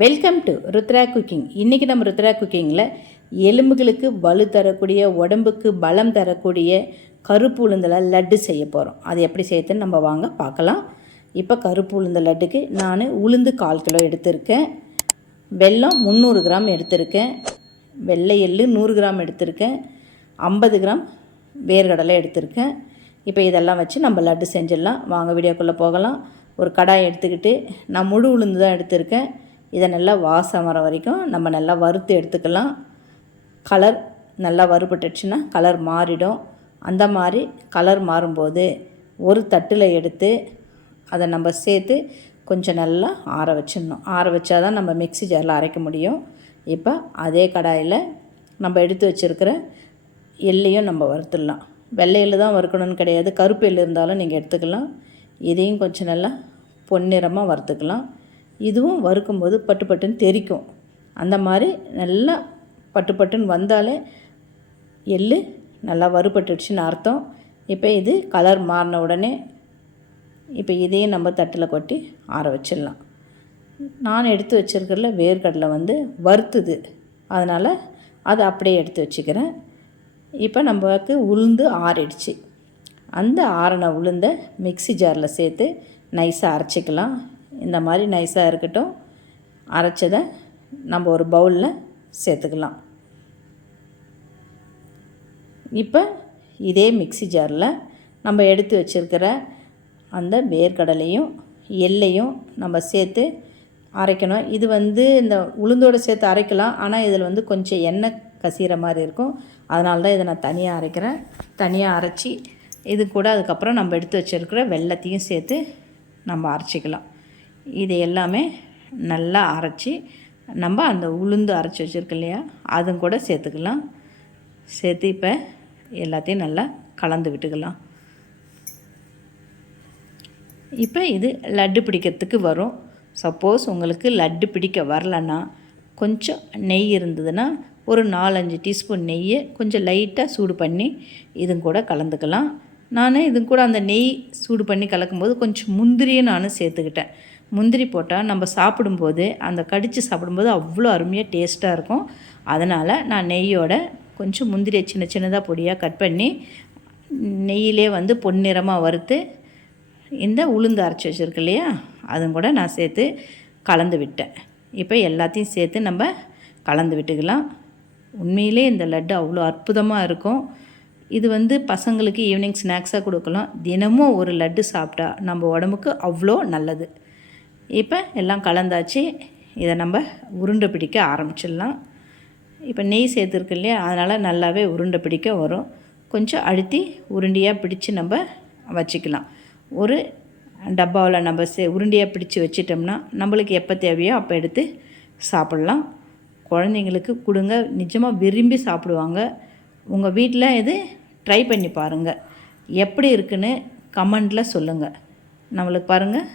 Welcome to Rudra cooking. இன்றைக்கி நம்ம ருத்ரா குக்கிங்கில் எலும்புகளுக்கு வலு தரக்கூடிய, உடம்புக்கு பலம் தரக்கூடிய கருப்பு உளுந்தில் லட்டு செய்ய போகிறோம். அது எப்படி செய்யறதுன்னு நம்ம வாங்க பார்க்கலாம். இப்போ கருப்பு உளுந்த லட்டுக்கு நான் உளுந்து 1/4 கிலோ எடுத்திருக்கேன். வெல்லம் 300 கிராம் எடுத்திருக்கேன். வெள்ளை எள்ளு 100 கிராம் எடுத்திருக்கேன். 50 கிராம் வேர்க்கடலை எடுத்திருக்கேன். இப்போ இதெல்லாம் வச்சு நம்ம லட்டு செஞ்சிடலாம். வாங்க வீடியோக்குள்ளே போகலாம். ஒரு கடாய் எடுத்துக்கிட்டு நான் முழு உளுந்து தான் எடுத்திருக்கேன். இதை நல்லா வாசம் வர வரைக்கும் நம்ம நல்லா வறுத்து எடுத்துக்கலாம். கலர் நல்லா வறுபட்டுச்சுன்னா கலர் மாறிடும். அந்த மாதிரி கலர் மாறும்போது ஒரு தட்டில் எடுத்து அதை நம்ம சேர்த்து கொஞ்சம் நல்லா ஆற வச்சிடணும். ஆற வச்சா தான் நம்ம மிக்ஸி ஜாரில் அரைக்க முடியும். இப்போ அதே கடாயில் நம்ம எடுத்து வச்சுருக்கிற எள்ளையும் நம்ம வறுத்துடலாம். வெள்ளை எள்ளு தான் வறுக்கணும்னு கிடையாது, கருப்பு எள்ளு இருந்தாலும் நீங்கள் எடுத்துக்கலாம். இதையும் கொஞ்சம் நல்லா பொன்னிறமாக வறுத்துக்கலாம். இதுவும் வறுக்கும்போது பட்டு பட்டுன்னு தெரிக்கும். அந்த மாதிரி நல்லா பட்டு பட்டுன்னு வந்தாலே எள்ளு நல்லா வறுபட்டுடுச்சுன்னு அர்த்தம். இப்போ இது கலர் மாறின உடனே இப்போ இதையும் நம்ம தட்டில் கொட்டி ஆற வச்சிடலாம். நான் எடுத்து வச்சுருக்கிறதுல வேர்க்கடலை வறுத்துது, அதனால் அதை அப்படியே எடுத்து வச்சுக்கிறேன். இப்போ நமக்கு உளுந்து ஆறிடுச்சு. அந்த ஆறின உளுந்தை மிக்ஸி ஜாரில் சேர்த்து நைஸாக அரைச்சிக்கலாம். இந்த மாதிரி நைஸாக இருக்கட்டும். அரைச்சதை நம்ம ஒரு பவுலில் சேர்த்துக்கலாம். இப்போ இதே மிக்ஸி ஜாரில் நம்ம எடுத்து வச்சுருக்கிற அந்த வேர்க்கடலையும் எள்ளையும் நம்ம சேர்த்து அரைக்கணும். இது இந்த உளுந்தோடு சேர்த்து அரைக்கலாம், ஆனால் இதில் கொஞ்சம் எண்ணெய் கசிகிற மாதிரி இருக்கும். அதனால தான் இதை நான் தனியாக அரைக்கிறேன். தனியாக அரைச்சி இது கூட அதுக்கப்புறம் நம்ம எடுத்து வச்சுருக்கிற வெல்லத்தையும் சேர்த்து நம்ம அரைச்சிக்கலாம். இது எல்லாமே நல்லா அரைச்சி நம்ம அந்த உளுந்து அரைச்சி வச்சுருக்க இல்லையா, அதுவும் கூட சேர்த்துக்கலாம். சேர்த்து இப்போ எல்லாத்தையும் நல்லா கலந்து விட்டுக்கலாம். இப்போ இது லட்டு பிடிக்கிறதுக்கு வரும். சப்போஸ் உங்களுக்கு லட்டு பிடிக்க வரலன்னா கொஞ்சம் நெய் இருந்ததுன்னா ஒரு 4-5 டீஸ்பூன் நெய்யை கொஞ்சம் லைட்டாக சூடு பண்ணி இதுவும் கூட கலந்துக்கலாம். நான் இது கூட அந்த நெய் சூடு பண்ணி கலக்கும்போது கொஞ்சம் முந்திரியும் நான் சேர்த்துக்கிட்டேன். முந்திரி போட்டால் நம்ம சாப்பிடும்போது அந்த கடித்து சாப்பிடும்போது அவ்வளோ அருமையாக டேஸ்ட்டாக இருக்கும். அதனால் நான் நெய்யோட கொஞ்சம் முந்திரியை சின்ன சின்னதாக பொடியாக கட் பண்ணி நெய்யிலே பொன்னிறமாக வறுத்து இந்த உளுந்து அரைச்சி வச்சுருக்கு இல்லையா, அதுவும் கூட நான் சேர்த்து கலந்து விட்டேன். இப்போ எல்லாத்தையும் சேர்த்து நம்ம கலந்து விட்டுக்கலாம். உண்மையிலே இந்த லட்டு அவ்வளோ அற்புதமாக இருக்கும். இது பசங்களுக்கு ஈவினிங் ஸ்நாக்ஸாக கொடுக்கலாம். தினமும் ஒரு லட்டு சாப்பிட்டா நம்ம உடம்புக்கு அவ்வளோ நல்லது. இப்போ எல்லாம் கலந்தாச்சு. இதை நம்ம உருண்டை பிடிக்க ஆரம்பிச்சிடலாம். இப்போ நெய் சேர்த்துருக்கு இல்லையா, அதனால் நல்லாவே உருண்டை பிடிக்க வரும். கொஞ்சம் அழுத்தி உருண்டையாக பிடிச்சி நம்ம வச்சுக்கலாம். ஒரு டப்பாவில் நம்ம உருண்டையாக பிடிச்சி வச்சிட்டோம்னா நம்மளுக்கு எப்போ தேவையோ அப்போ எடுத்து சாப்பிட்லாம். குழந்தைங்களுக்கு கொடுங்க, நிஜமாக விரும்பி சாப்பிடுவாங்க. உங்கள் வீட்டில் இது ட்ரை பண்ணி பாருங்கள். எப்படி இருக்குன்னு கமெண்டில் சொல்லுங்கள். நம்மளுக்கு பாருங்கள்,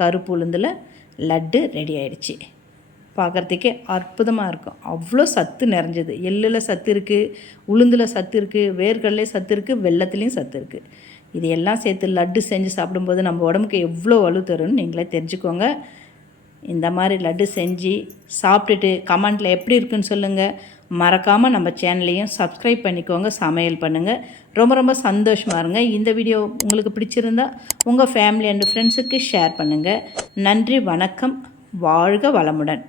கருப்பு உளுந்தில் லட்டு ரெடி ஆகிடுச்சு. பார்க்குறதுக்கே அற்புதமாக இருக்கும். அவ்வளோ சத்து நிறைஞ்சது. எள்ளில் சத்து இருக்குது, உளுந்தில் சத்து இருக்குது, வேர்க்கடலை சத்து இருக்குது, வெல்லத்துலேயும் சத்து இருக்குது. இது எல்லாம் சேர்த்து லட்டு செஞ்சு சாப்பிடும்போது நம்ம உடம்புக்கு எவ்வளோ வலு தரும்னு நீங்களே தெரிஞ்சுக்கோங்க. இந்த மாதிரி லட்டு செஞ்சு சாப்பிட்டுட்டு கமெண்டில் எப்படி இருக்குன்னு சொல்லுங்கள். மறக்காமல் நம்ம சேனலையும் சப்ஸ்கிரைப் பண்ணிக்கோங்க, சமையல் பண்ணுங்கள். ரொம்ப ரொம்ப சந்தோஷமாக இருங்க. இந்த வீடியோ உங்களுக்கு பிடிச்சிருந்தா உங்கள் ஃபேமிலி அண்ட் ஃப்ரெண்ட்ஸுக்கு ஷேர் பண்ணுங்கள். நன்றி, வணக்கம், வாழ்க வளமுடன்.